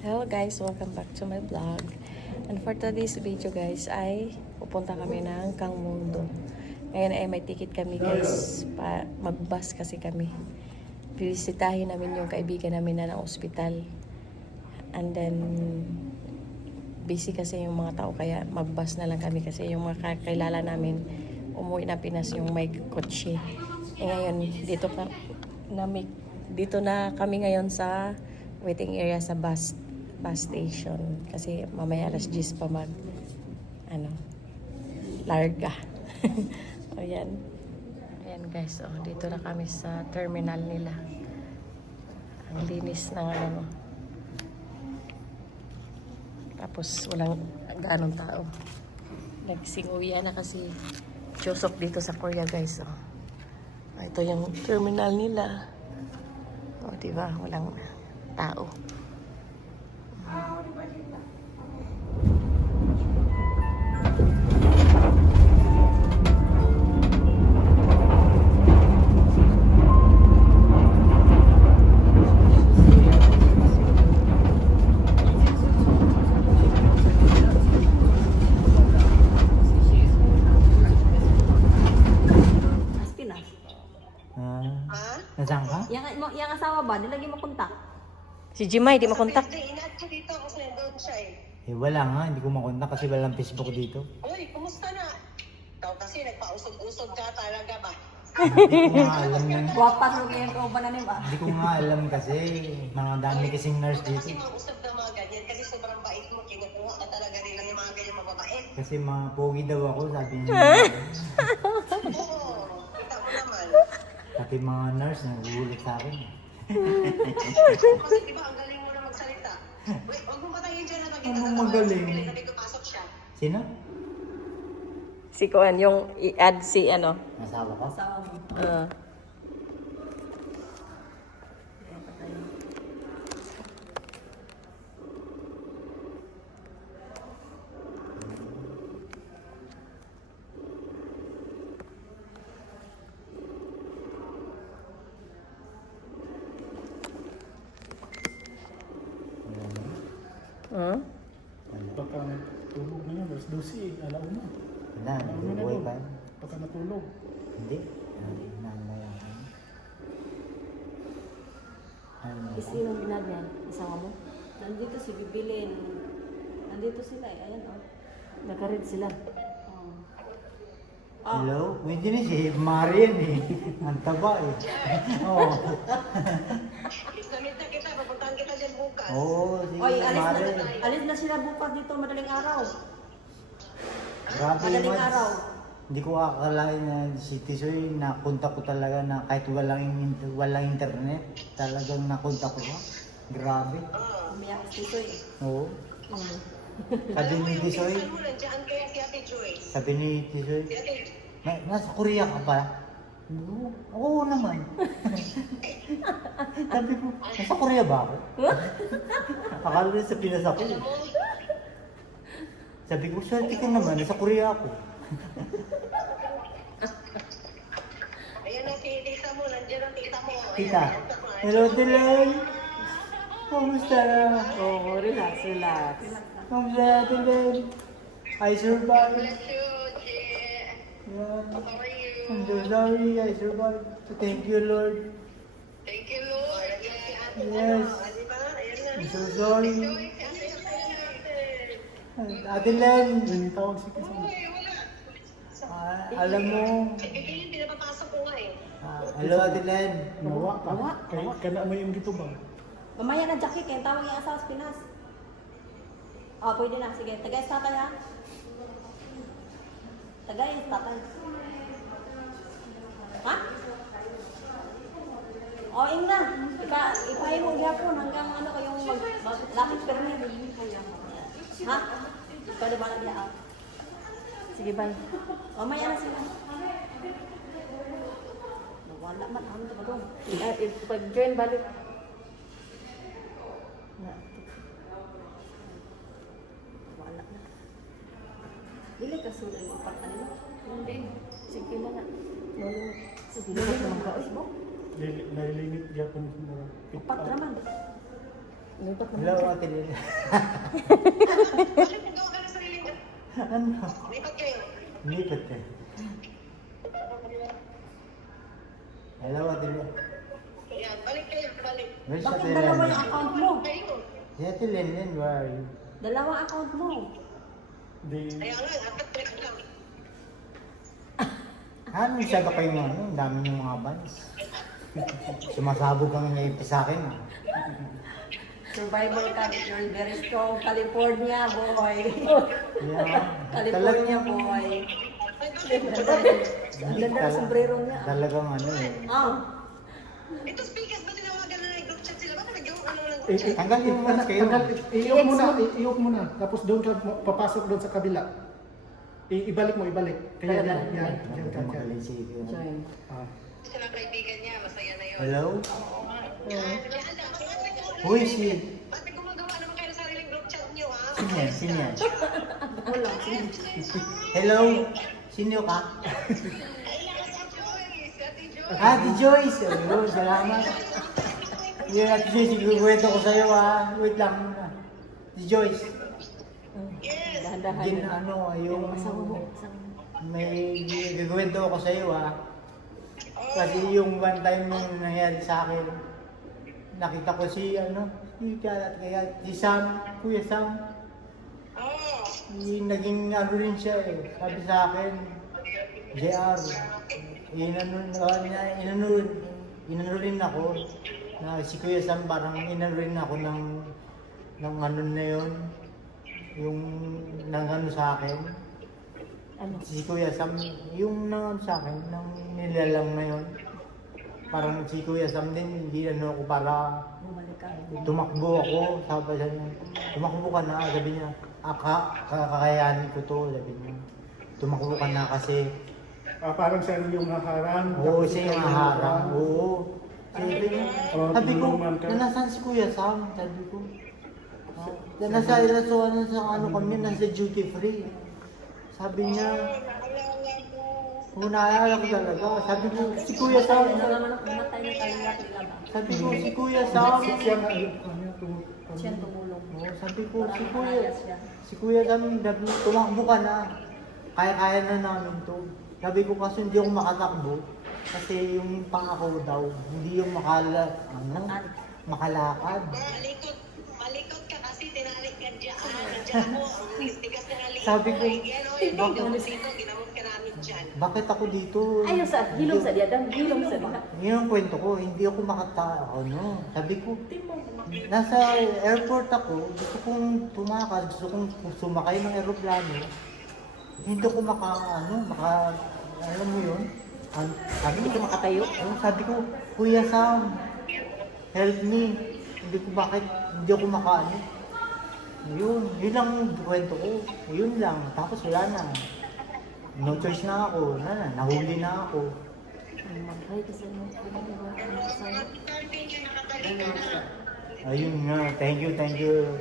Hello guys, welcome back to my vlog. And for today's video guys ay pupunta kami ng Kang Mundo. Ngayon ay may ticket kami guys, pa mag-bus kasi kami. Bisitahin namin yung kaibigan namin na ng ospital. And then busy kasi yung mga tao kaya mag-bus na lang kami kasi yung mga kakilala namin umuwi na Pinas yung may kotse. Eh ngayon dito ka na dito na kami ngayon sa waiting area sa bus bus station kasi mamaya alas 10 pa mag ano larga. o yan. Ayan guys, oh, dito na kami sa terminal nila. Ang linis ng ano. Tapos walang ganong tao. Nagsinguwian na kasi Joseph dito sa Korea guys. Oh. Ah, Ito yung terminal nila. O, di ba? Walang tao. Nilagay mo kontak. Si Jimay, di makontak. Hindi, inat ko dito kasi nandun siya eh. Eh wala nga, hindi ko makontak kasi walang Facebook dito. Uy, kumusta na? Ikaw kasi nagpausog-usog ka talaga ba? Hindi ko nga alam yan. Wapas mo ngayon ko ba na ba? Hindi ko nga alam kasi mga dami kasing nurse Huwag ka kasi dito. mausap ng mga ganyan kasi sobrang bait mo. Kinukuha ka talaga nila yung mga ganyan mababait. Kasi mga pogi daw ako, sabi niya. Oo, kita mo naman. Pati mga nurse nagugulat sa akin. Kasi di ba ang galing mo na magsalita? Wait, huwag mo patayin dyan na nakita Ano ka magaling? Sabi ko pasok siya. Sino? Si Kuan, yung i-add si ano. Asawa ko? Asawa mo. Uh, huh? Baka natulog na yan, alas 12 eh, alaw na. Wala, Alaw na nabubuhay yun. pa. Baka natulog. Hindi. Hindi na mo yan. Ano? Sino binag? Asawa mo? Nandito si Bibilin. Nandito sila eh. Ayan oh. Nakaread sila. oh. Hello? Hindi na si Marian eh. Ang taba eh. Oo. Damit na kita, papuntahan kita dyan bukas. Oo, si Oy, alis na, Marian. alis na sila bukas dito madaling araw. Grabe Madaling Mads. araw. Hindi ko akalain na si Tisoy nakunta ko talaga na kahit walang, walang internet, talagang nakunta ko ba? Grabe. Umiyak si Titoy. Oo. Mm. Sabi ni Tisoy, Saan mo nandiyan kaya si Ate Joyce? sabi ni Tisoy, Si Ate na, nasa Korea ka pa? Oo, oo naman. sabi ko, nasa Korea ba ako? Akala ko sa Pinas ako. eh. Sabi ko, swerte ka naman, nasa Korea ako. Ayan si tita mo, nandiyan ang tita mo. Ayan, Tita, ayan, tama. hello Dylan! Kamusta na? Oo, relax, relax. Kamusta na Dylan? I survived. Bless you, Jay. Yeah. How are you? I'm so sorry, I survived. Thank you Lord. Thank you, Lord. Mo. Yes. Ah? Ayan na. I'm so sorry. Joyce, ate, Len, Yung tawag si Kisam. Uy, wala. ah, alam mo, Eh, Bibili, pinapapasok ko nga eh. ah, hello Ate Len. Nawa ka. Nawa, Kay, kana mo yung gito ba? Mamaya na Jackie, kaya tawag yung asawa sa Pinas. Oh, pwede na. Sige, tagay sa tatay ha. Tagay sa tatay. Ha? Oh, ing na. Ipa, ipahay mo gihapon hanggang ano kayong mag, mag lapit permi. Ha? Pwede ba lang diha? Sige, bye. Mamaya na sila. Wala man. Ano ito ba doon? Uh, pag-join balik. Wala na. Dili ka sunan mo pag ano? Hindi. Sige na nga. Wala. Sige, naman ka. Uy, Nalilimit gyapon mo. Upat naman. Lipat Hello, Ate Lily. Bakit nagawa ka ng sariling ano? Lipat kayo. Lipat eh. Hello, Ate Lily. Yan, balik kayo, balik. Where's Bakit Ate dalawa Lily? yung account mo? Kayo. Si Ate Lily, where are you? Dalawa account mo. Di, Kaya nga, dapat balik lang. Ano, masyado kayong ano, ang dami yung mga bands. Sumasabog kang ngayip sa akin. ah. Survival ka, you're very strong. California, boy. Yeah. California, boy. Ang ganda ng sombrero niya. Talagang ano eh. Ah, Ito speakers, ba't tinawagan na ng group chat sila? Bakit nag-group ano ng eh, group eh, chat? Tanggal yung mask kayo. tanggal, i-off mo na, i- i-off mo na. Tapos doon ka, papasok doon sa kabila. I- ibalik mo, ibalik. Kaya yan, yan, yan, yan, yan. magaling si Kuya. join. Ah. Sila kaibigan niya, masaya na yun. Hello? Yan, yan, is he? Bakit gumagawa naman kayo ng sariling group chat niyo, ha? Sino yan? Sino yan? Ako lang. Hello? Sino ka? Ay, Ate Joyce, Ate Joyce. Ah, di Joyce. Ayun, salamat. Yun, Ate Joyce, igukwento ko sa'yo ah. Wait lang muna. Di Joyce. Yes. Dahan-dahan. Gin, ano, yung... Asawa mo. May gagawin ko sa'yo ah. Kasi yung one time yung nangyari sa akin, nakita ko si ano, si kaya, kaya si Sam, Kuya Sam, Oh. yung naging ano rin siya eh. Sabi sa akin, JR, inano, uh, inano, inano rin ako, na si Kuya Sam parang inano rin ako ng, ng ano na yun, yung nang ano sa akin. Ano? Si Kuya Sam, yung nang sa akin, nang nilalang na yun. Parang si Kuya Sam din, hindi ano ako para Bumalik ka. tumakbo ako. Sabi sa niya, tumakbo ka na. Sabi niya, aka, kakayanin ko to. Sabi niya, tumakbo ka na kasi, Ah, parang siya yung haharang. oo, tapos siya ikaw yung haharang. Oo. Sabi niya, Oh, sabi ko, tulungan ka. na nasaan si Kuya Sam? Sabi ko, ah, na nasa, nasa, nasa, ano kami, nasa duty free. Sabi niya, Oo, naalala ko talaga. Sabi ko, si Kuya Sam. Ano naman na tayo lahat ba? Sabi ko, si Kuya Sam. Siya nga, ayun, ano, tu- Siya ang tumulong. Oo, sabi ko, si Kuya, si Kuya Sam, sabi, tumakbo ka na. Kaya-kaya na namin to. Sabi ko kasi hindi ako makatakbo. Kasi yung pangako daw, hindi yung makala, ano, makalakad. Malikot, malikot ka kasi tinalik ka dyan. Nandiyan ako, ang tigas alikot. Sabi ko, Yan o, hindi bakit? ginamot ka dyan. Bakit ako dito? Ayaw sa, hilom sa diadam, hilom sa diha. Yun ang kwento ko, hindi ako makata, ano, sabi ko, nasa airport ako, gusto kong tumakad, gusto kong sumakay ng aeroplano, hindi ko maka, ano, maka, alam mo yun, An- sabi Hindi ka makatayo. ano, sabi ko, Kuya Sam, help me, hindi ko bakit, hindi ako maka, ano, yun, yun lang ang kwento ko, yun lang, tapos wala na, no choice na ako, na, na, nahuli na ako. Ayun nga, thank you, thank you.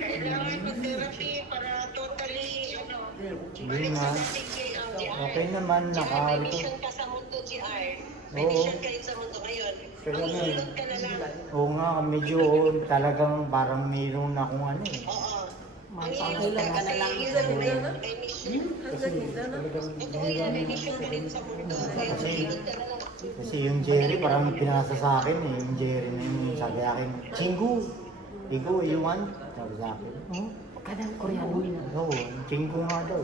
Kailangan mag-therapy para totally, ano. Okay naman, May naka, mission ka sa mundo, GR. May Oo. mission kayo sa mundo ngayon. Kaya nga ka na lang. oo nga, medyo talagang parang mayroon akong ano eh. Oo. Ang Mapakailan ka na lang. Yun, talagang Totoo yan, may mission ka rin sa mundo. Kasi yung Jerry parang pinasa sa akin eh, yung Jerry na yun, sabi akin, Chingu, ikaw, you want? Sabi sa akin, oh, Kadang Koreano. oo, Chingu nga daw.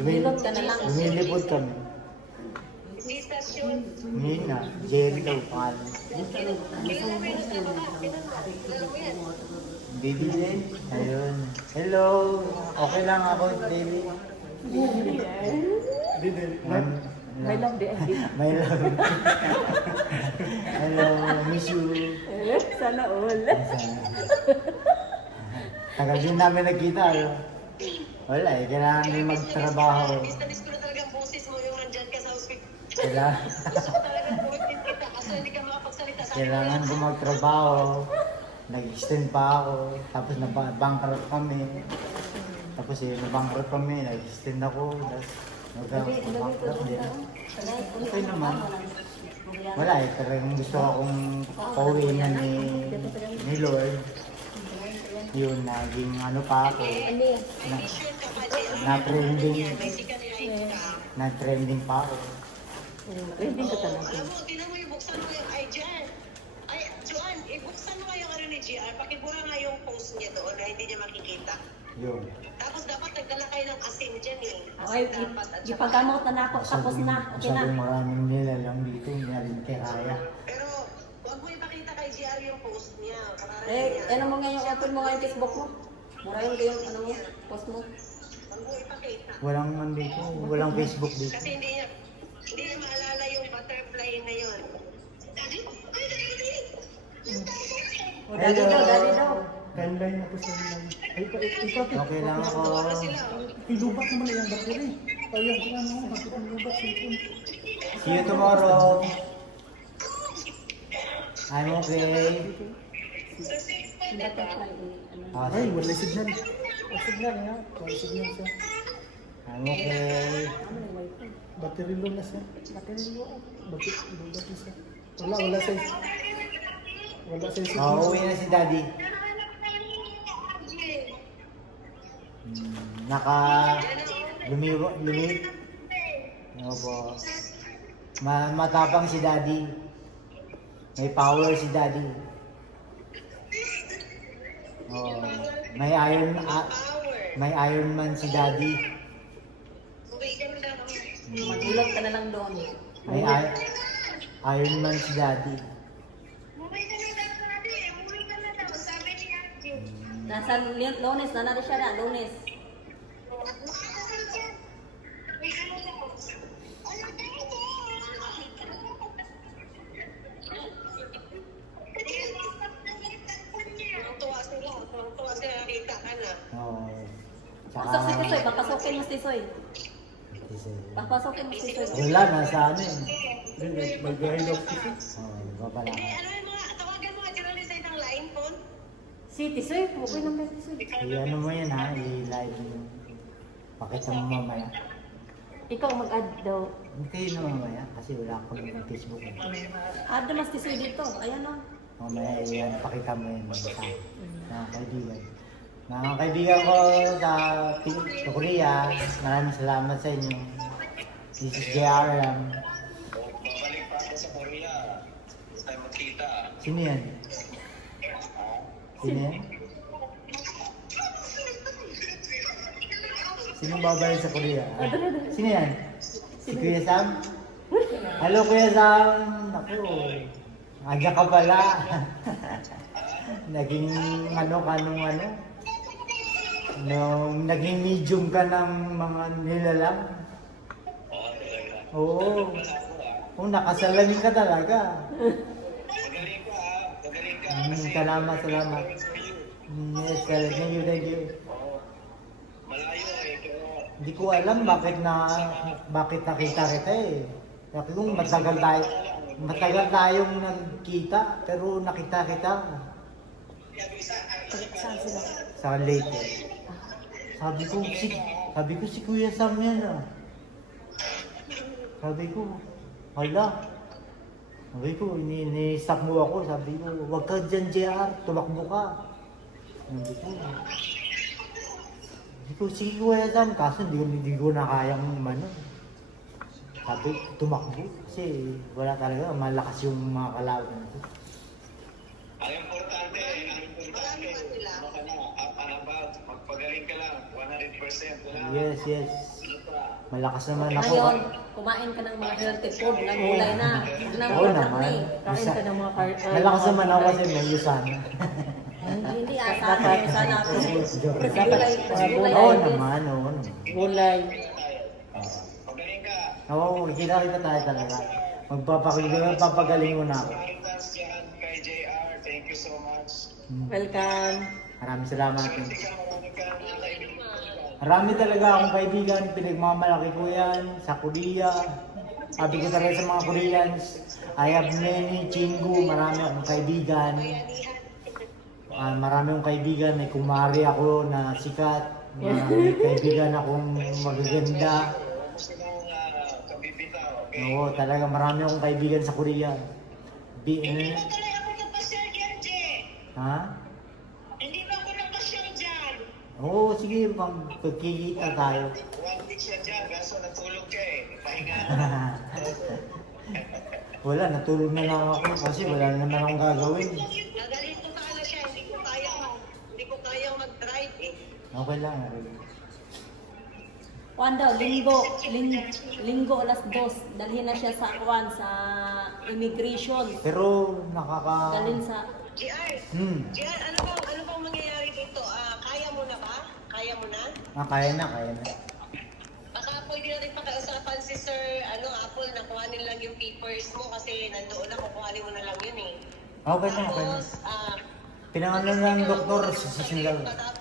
Lumilot ka na lang. Lumilipod kami. Hindi stasyon. Hindi na, Jerry daw pangalan. Kailan mo yun sa mga? Kailan mo yan? Baby? Ayun. Hello, okay lang ako, baby. Di, di, Um, May love di. My love. Hello, miss you. Sana all. Tagal din namin nagkita. Ano? Wala eh, kailangan din magtrabaho. Miss ko na talagang boses mo yung nandyan ka sa hospital. Kailangan, Gusto ko talagang buhatin kita kaso hindi ka makapagsalita sa kailangan ko magtrabaho. Nag-extend pa ako. Tapos nabankrupt kami. Tapos eh, nabankrupt kami, nag-extend ako. Tapos Magkakaklap din. Okay naman. Wala eh, talagang gusto akong pauwiin na ni, ni Lord. Yun, naging ano pa ako. Na, na trending. Na trending pa ako. Trending ka talaga. Alam mo, tinan mo yung buksan mo yung, post niya doon na hindi niya makikita. Yun. Tapos dapat nagdala kayo ng asin dyan eh. Asin Okay, dapat at saka- ipagkamot na nako, tapos na. Okay na. Sabi maraming nila lang dito, hindi na rin kaya. Pero, huwag mo ipakita kay GR yung post niya. Eh, ano mo nga yung open mo nga yung Facebook mo? Mura yun kayong ano mo, post mo. Huwag mo ipakita. Walang man dito, walang Facebook dito. Kasi hindi niya, hindi niya maalala yung butterfly na yun. Daddy? Ay, daddy! O, dali daw, dali daw. Timeline na po sa line. Ay, ikaw, ikaw, ikaw. Okay lang ako. Ilubat naman na yung battery. Ayaw ko ano, bakit ang lubat sa ipon? See you tomorrow. I'm okay. Ay, wala signal. Wala signal nga. Wala signal siya. I'm okay. Battery low na siya. Battery low. Battery low na siya. Wala, wala siya. Wala siya signal. Mauwi na si daddy. Naka lumiwa, lumi. Ano po? Ma matapang si daddy. May power si daddy. Oh, may iron ah, may Iron Man si daddy. Magulog ka na lang doon. May Iron Man si daddy. Nasa li- lunes, na natin siya na, na. Oh. Pasok si Tisoy, papasokin mo si Tisoy. Tisoy. Papasokin mo si Tisoy. Wala, nasa ano yun. Hindi, may gahin daw siya. Oh, babala. Hindi, ano yung mga, tawagan mo nga journalist ng line phone. Si Tisoy, okay lang ba Tisoy? I-ano mo yan ha, i-live mo. Pakita mo mamaya. Ikaw mag-add daw. Hindi na mamaya kasi wala akong ng Facebook. eh. Add naman si Tisoy dito. Ayan o. Mamaya yan, pakita mo yan mga sa mga kaibigan. Mga kaibigan ko sa, sa Korea, maraming salamat sa inyo. This is JRM. Babalik pa ako sa Korea. Tayo magkita. Sino yan? Sino? Sino babalik sa Korea? Sino yan? Si Kuya Sam? Hello Kuya Sam! Naku, aga ka pala. naging ano ka nung ano? Nung naging medium ka ng mga nilalang? Oo, ako. Oh, nakasalamin ka talaga. Mm, salamat, salamat. You. Mm, Yes, sir. Thank you, thank you. Oo. Malayo eh. Pero Hindi ko alam bakit na bakit nakita kita eh. Sabi ko matagal tayo matagal tayong nagkita pero nakita kita Saan sila? sa late. Sabi ko si sabi ko si Kuya Sam yan ah. Sabi ko, hala. Sabi ko, ni-stop mo ako. Sabi ko, wag ka dyan, JR. Tumakbo ka. Sabi ko, Sabi ko, sige kuya Sam, kaso hindi, hindi ko na kayang umano. Sabi, tumakbo. Kasi wala talaga, malakas yung mga kalaban ang importante, ang importante, ano ka na, up and about, magpagaling ka lang, 100%. Wala na. Yes, yes. Malakas naman ako. Ngayon, kumain ka ng mga healthy food, ng gulay na. Ng Oo mga naman. karne. Kain ka ng mga car... ay, Malakas naman ako kasi may yusan. Hindi asahan mo sana ako. Joke. Gulay, gulay. Oo naman, oo naman. Gulay. Oo, kita-kita tayo talaga. Magpapagaling, magpapagaling mo na ako. Congrats dyan kay JR. Thank you so much. Welcome. Maraming salamat. Marami ka, marami ka mga kaibigan. Marami talaga akong kaibigan, pinagmamalaki ko yan sa Korea. Sabi ko talaga sa mga Koreans, I have many chingu, marami akong kaibigan. Ah, marami akong kaibigan, may kumari ako na sikat. May kaibigan akong magaganda. Oo, talaga marami akong kaibigan sa Korea. Bi, Je? ha? Hindi ba ako nagpasyal Oo, sige, pag- pagkikita tayo. One week siya dyan, kaso natulog ka eh. Pahinga. wala, natulog na lang ako kasi wala naman akong gagawin. Nagalito na siya, hindi ko kaya, hindi ko kaya mag-drive eh. Okay lang. Juan daw, linggo, ling, linggo alas dos, dalhin na siya sa Juan sa immigration. Pero nakaka... Dalhin sa GR, Hmm, GR, ano bang, ano bang mangyayari dito? Ah, kaya mo na ba? Kaya mo na? Ah, kaya na, kaya na. Baka pwede natin pakiusapan si Sir ano, Apple na kuhanin lang yung papers mo kasi nandoon ako, kuhanin mo na lang yun eh. Okay na, okay na. Tapos, ah, Pinangalan ng doktor, si Cecilia. Tapos,